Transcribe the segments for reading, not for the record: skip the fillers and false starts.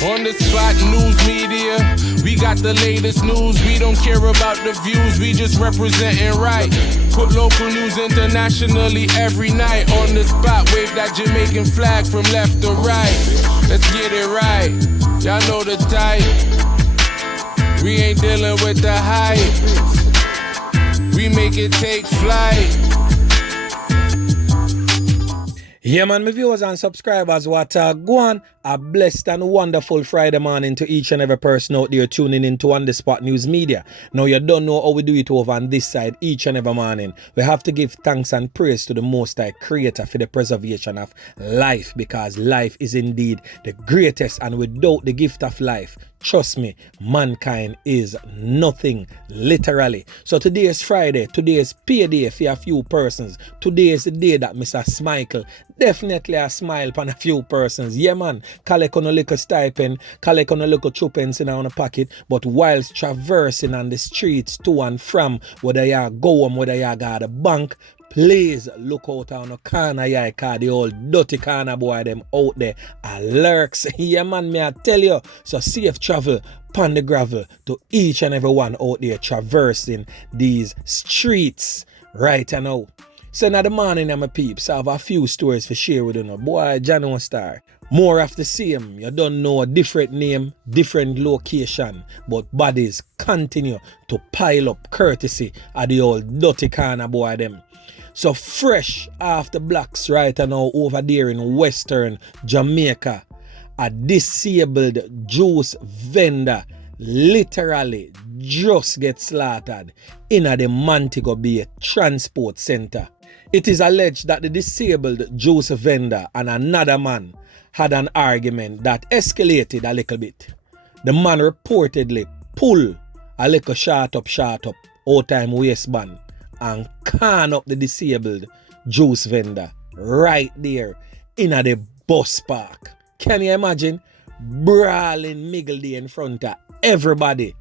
On the spot news media, we got the latest news. We don't care about the views, we just representing right. Put local news internationally every night. On the spot, wave that Jamaican flag from left to right. Let's get it right, y'all know the type. We ain't dealing with the hype. We make it take flight. Yeah, man, my viewers and subscribers, what go on. A blessed and wonderful Friday morning to each and every person out there tuning into On The Spot News Media. Now, you don't know how we do it over on this side each and every morning. We have to give thanks and praise to the Most High Creator for the preservation of life, because life is indeed the greatest, and without the gift of life, trust me, mankind is nothing, literally. So today is Friday, today is payday for a few persons. Today is the day that Mr. Smichael definitely a smile upon a few persons. Yeah, man, collect on a little stipend, collect on a little chupens in our pocket, but whilst traversing on the streets to and from, whether you go home, whether you got a bank, please look out on the corner, yeah, cause the old dirty corner boy them out there are lurks. Yeah, man, me I tell you. So safe travel upon the gravel to each and every one out there traversing these streets right now. So now the morning, my peeps, I have a few stories to share with you. Boy, Jano Star. More of the same. You don't know a different name, different location, but bodies continue to pile up courtesy of the old dirty corner boy them. So fresh after blocks right now over there in Western Jamaica, a disabled juice vendor literally just gets slaughtered in the Montego Bay Transport Center. It is alleged that the disabled juice vendor and another man had an argument that escalated a little bit. The man reportedly pulled a little short up out time waistband and can up the disabled juice vendor right there in the bus park. Can you imagine? Brawling Miggledy in front of everybody.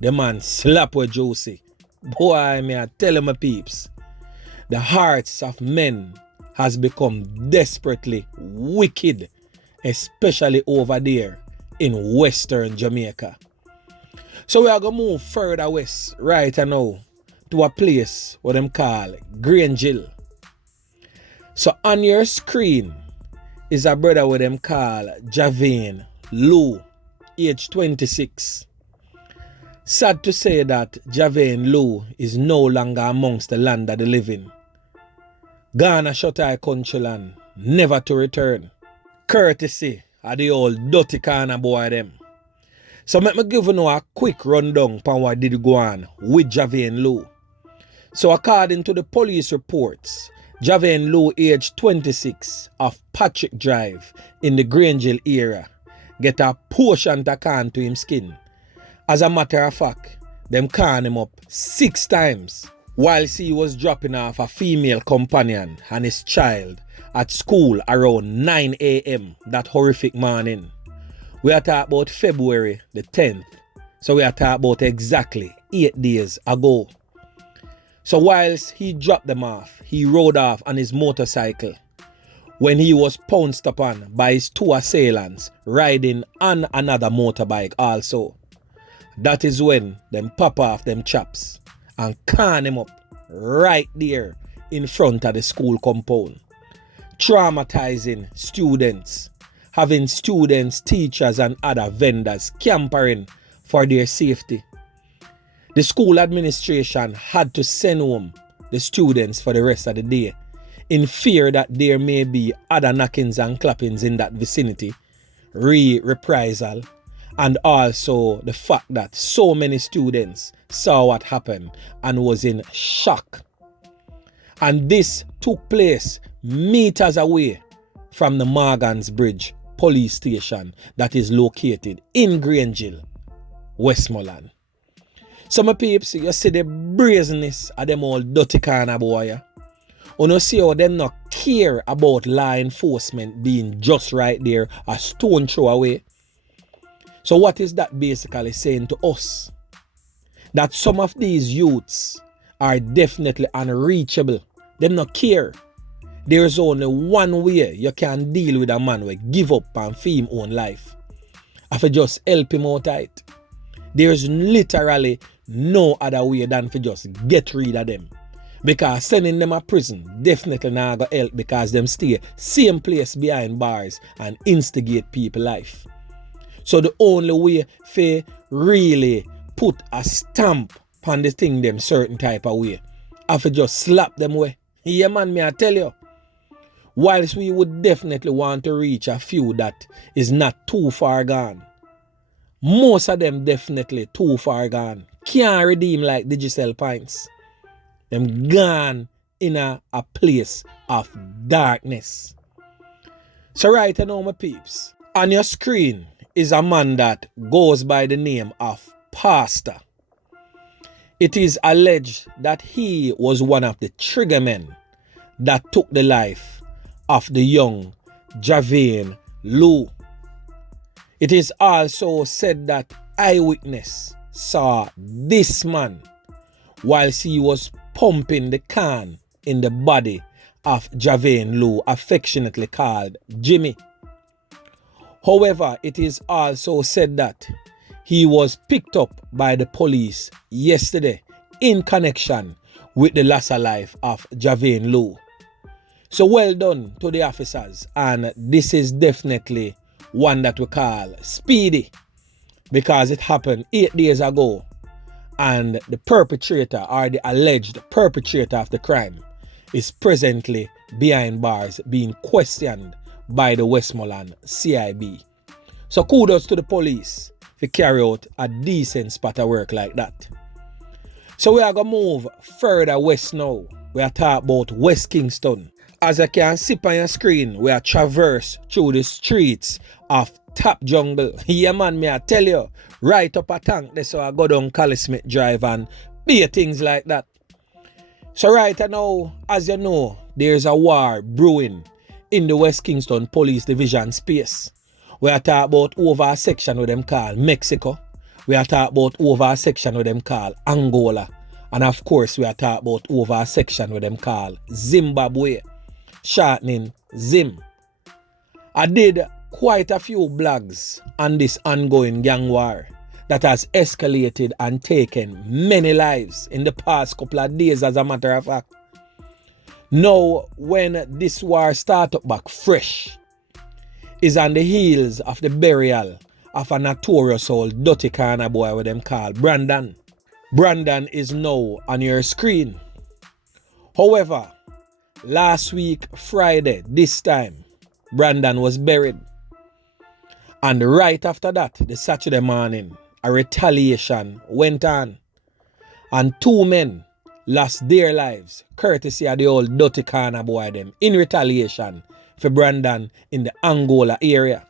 The man slap with Juicy. Boy, me I tell him, my peeps, the hearts of men has become desperately wicked, especially over there in Western Jamaica. So we are going to move further west right now to a place what them call Grangeville. So on your screen is a brother what them call Javin, Lowe, age 26. Sad to say that Javin Lowe is no longer amongst the land of the living. Ghana shut our country land, never to return. Courtesy of the old dirty corner boy them. So let me give you a quick rundown on what did go on with Javin Lowe. So according to the police reports, Javin Lowe, age 26, of Patrick Drive in the Grangeville area, get a portion to can to him skin. As a matter of fact, them can him up 6 times whilst he was dropping off a female companion and his child at school around 9 a.m. that horrific morning. We are talking about February the 10th. So we are talking about exactly 8 days ago. So whilst he dropped them off, he rode off on his motorcycle when he was pounced upon by his 2 assailants riding on another motorbike also. That is when them pop off them chaps and can him up right there in front of the school compound, traumatizing students, having students, teachers and other vendors campering for their safety. The school administration had to send home the students for the rest of the day in fear that there may be other knockings and clappings in that vicinity, reprisal, and also the fact that so many students saw what happened and was in shock. And this took place meters away from the Morgan's Bridge police station that is located in Grangeville, Westmoreland. So my peeps, you see the brazenness of them all dirty corner boy. You see how them not care about law enforcement being just right there, a stone throw away. So what is that basically saying to us? That some of these youths are definitely unreachable. They not care. There's only one way you can deal with a man who give up and fee him own life. If for just help him out tight. There's literally no other way than for just get rid of them. Because sending them a prison definitely not gonna help, because them stay same place behind bars and instigate people life. So the only way for really put a stamp on the thing them certain type of way, I for just slap them away. Yeah man, me I tell you. Whilst we would definitely want to reach a few that is not too far gone, most of them definitely too far gone. Can't redeem like digital pints. Them gone in a place of darkness. So right now, my peeps, on your screen is a man that goes by the name of Pastor. It is alleged that he was one of the triggermen that took the life of the young Javin Lowe. It is also said that eyewitness saw this man whilst he was pumping the can in the body of Javin Lowe, affectionately called Jimmy. However, it is also said that he was picked up by the police yesterday in connection with the loss of life of Javin Lowe. So well done to the officers, and this is definitely one that we call speedy, because it happened 8 days ago, and the perpetrator or the alleged perpetrator of the crime is presently behind bars being questioned by the Westmoreland CIB. So kudos to the police to carry out a decent spot of work like that. So we are going to move further west now. We are talking about West Kingston. As you can see on your screen, we are traverse through the streets of Top Jungle. Yeah man, me I tell you, right up a tank there, so I go down Cali Smith Drive and be things like that. So right now, as you know, there's a war brewing in the West Kingston Police Division space. We are talking about over a section with them called Mexico. We are talking about over a section with them called Angola. And of course, we are talking about over a section with them called Zimbabwe, shortening Zim. I did quite a few blogs on this ongoing gang war that has escalated and taken many lives in the past couple of days, as a matter of fact. Now, when this war started back fresh, is on the heels of the burial of a notorious old dirty corner boy with them called Brandon. Brandon is now on your screen. However, last week, Friday, this time, Brandon was buried. And right after that, the Saturday morning, a retaliation went on. And 2 men lost their lives, courtesy of the old dirty corner boy them, in retaliation for Brandon in the Angola area.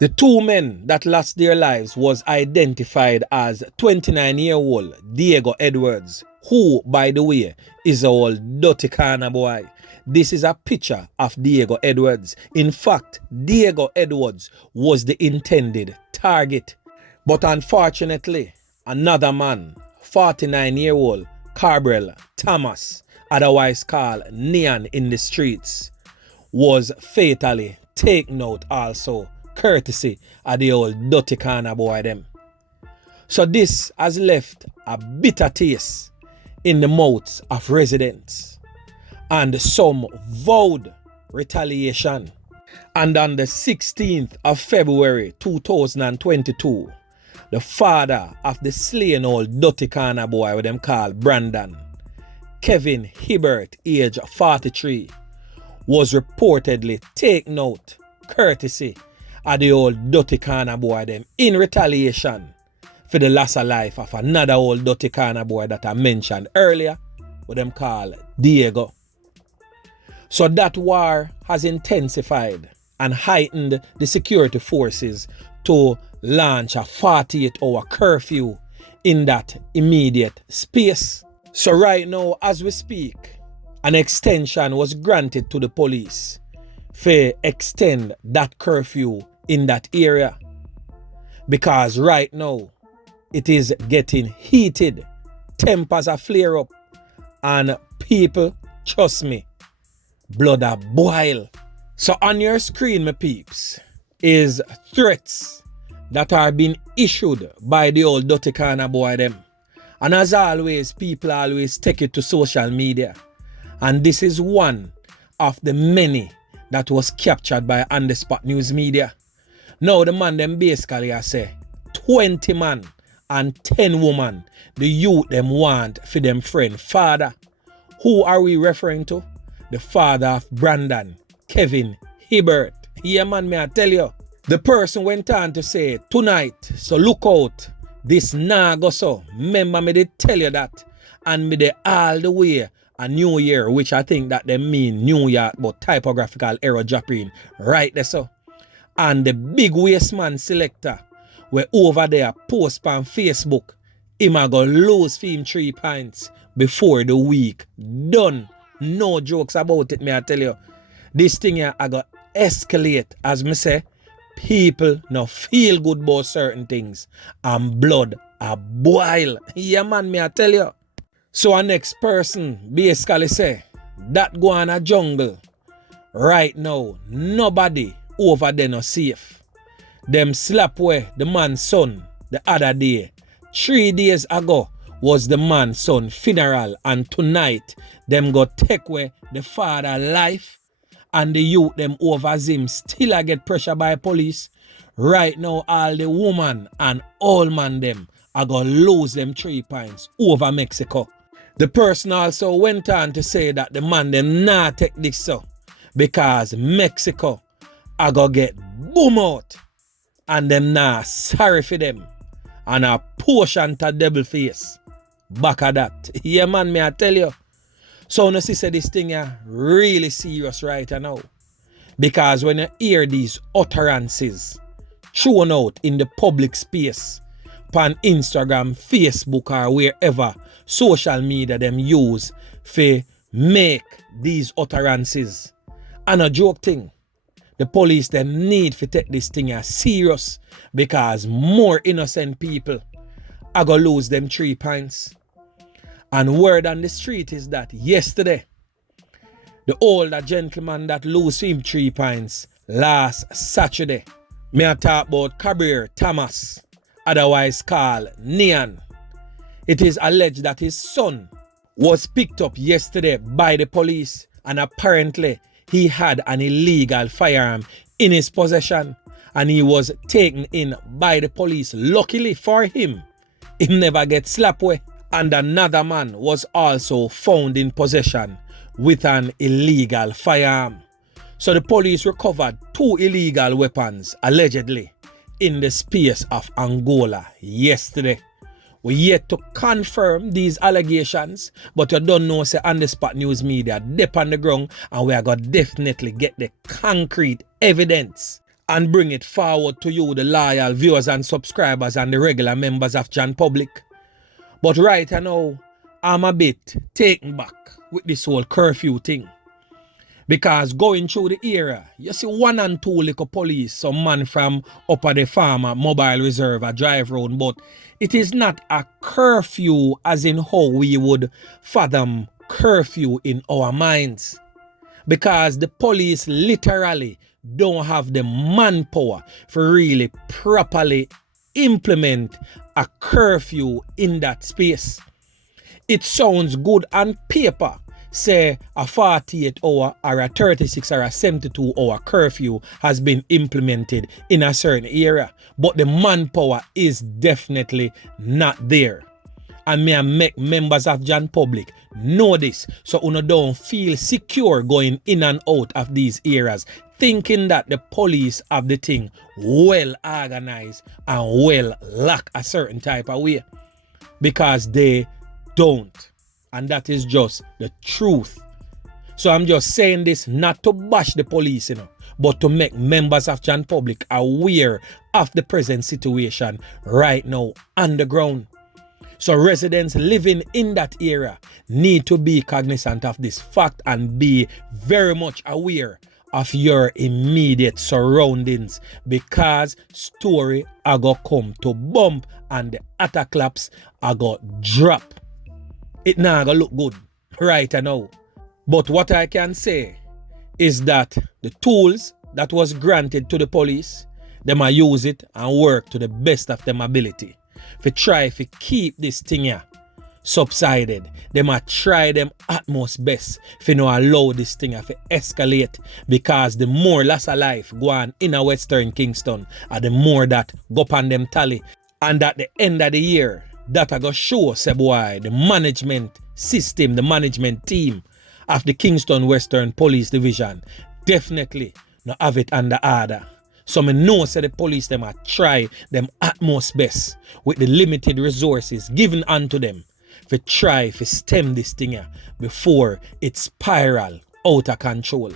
The 2 men that lost their lives was identified as 29-year-old Diego Edwards, who, by the way, is an old dirty corner boy. This is a picture of Diego Edwards. In fact, Diego Edwards was the intended target. But unfortunately, another man, 49-year-old Carbrell Thomas, otherwise called Neon in the streets, was fatally taken out also, courtesy of the old dirty corner boy them. So this has left a bitter taste in the mouths of residents, and some vowed retaliation. And on the 16th of February 2022, the father of the slain old dirty corner boy with them called Brandon, Kevin Hibbert, age 43, was reportedly taken out, courtesy of the old dirty corner boy them, in retaliation for the loss of life of another old dirty corner boy that I mentioned earlier, with them called Diego. So that war has intensified and heightened the security forces to launch a 48-hour curfew in that immediate space. So right now, as we speak, an extension was granted to the police to extend that curfew in that area, because right now it is getting heated, tempers are flare up, and people, trust me, blood a boil. So on your screen, my peeps, is threats that are being issued by the old dirty corner boy them. And as always, people always take it to social media. And this is one of the many that was captured by On The Spot News Media. Now the man them basically I say 20 man and 10 woman the youth them want for them friend father. Who are we referring to? The father of Brandon, Kevin, Hibbert. Yeah man, may I tell you. The person went on to say tonight, so look out, this nah go so. Remember me did tell you that. And me they all the way a new year, which I think that they mean New York, but typographical error dropping right there so. And the big waist man selector, where over there post on Facebook, him a go lose for him 3 pints before the week done. No jokes about it, may I tell you. This thing here I got escalate, as me say. People now feel good about certain things and blood a boil. Yeah man, me I tell you. So our next person basically say that go on a jungle. Right now, nobody over there no safe. Them slap away the man's son the other day. 3 days ago was the man's son funeral, and tonight them go take away the father life. And the youth them over him still a get pressure by police. Right now all the woman and old man them are gonna lose them 3 pints over Mexico. The person also went on to say that the man them not take this so because Mexico are gonna get boom out and them not sorry for them and a portion to devil face. Back of that. Yeah man, me I tell you. So no see say this thing here really serious right now. Because when you hear these utterances thrown out in the public space, on Instagram, Facebook or wherever social media them use for make these utterances, and a joke thing, the police them need to take this thing here serious because more innocent people are gonna lose them 3 pints. And word on the street is that yesterday, the older gentleman that lose him 3 pints last Saturday, me I talk about Kabir Thomas, otherwise called Nian. It is alleged that his son was picked up yesterday by the police and apparently he had an illegal firearm in his possession and he was taken in by the police. Luckily for him, he never gets slapped away. And another man was also found in possession with an illegal firearm. So the police recovered 2 illegal weapons, allegedly, in the space of Angola yesterday. We yet to confirm these allegations, but you don't know, say On The Spot News Media, dip on the ground, and we are going to definitely get the concrete evidence and bring it forward to you, the loyal viewers and subscribers and the regular members of Jan Public. But right now, I'm a bit taken back with this whole curfew thing. Because going through the area, you see 1 and 2 little police, some man from upper the farmer, Mobile Reserve, a drive round, but it is not a curfew as in how we would fathom curfew in our minds. Because the police literally don't have the manpower for really properly implement a curfew in that space. It sounds good on paper, say a 48 hour or a 36 or a 72 hour curfew has been implemented in a certain area, but the manpower is definitely not there. And may I make members of Jan Public know this so you don't feel secure going in and out of these areas, thinking that the police have the thing well organized and well locked a certain type of way. Because they don't. And that is just the truth. So I'm just saying this not to bash the police, but to make members of Jan Public aware of the present situation right now on the ground. So residents living in that area need to be cognizant of this fact and be very much aware of your immediate surroundings, because story are gonna come to bump and the attack claps are gonna drop. It not gonna look good right now. But what I can say is that the tools that was granted to the police, them a use it and work to the best of them ability. If try to keep this thing here subsided, them a try them utmost best if you no allow this thing to escalate, because the more loss of life go on in a Western Kingston, and the more that go on them tally. And at the end of the year, that I go show say boy, the management system, the management team of the Kingston Western Police Division definitely not have it under order. So me know say the police them a try them utmost best with the limited resources given unto them to try to stem this thing here before it spiral out of control.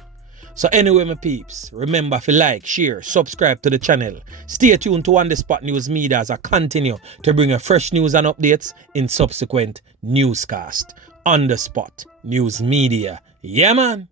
So anyway, my peeps, remember to like, share, subscribe to the channel. Stay tuned to On The Spot News Media as I continue to bring you fresh news and updates in subsequent newscast. On The Spot News Media. Yeah, man.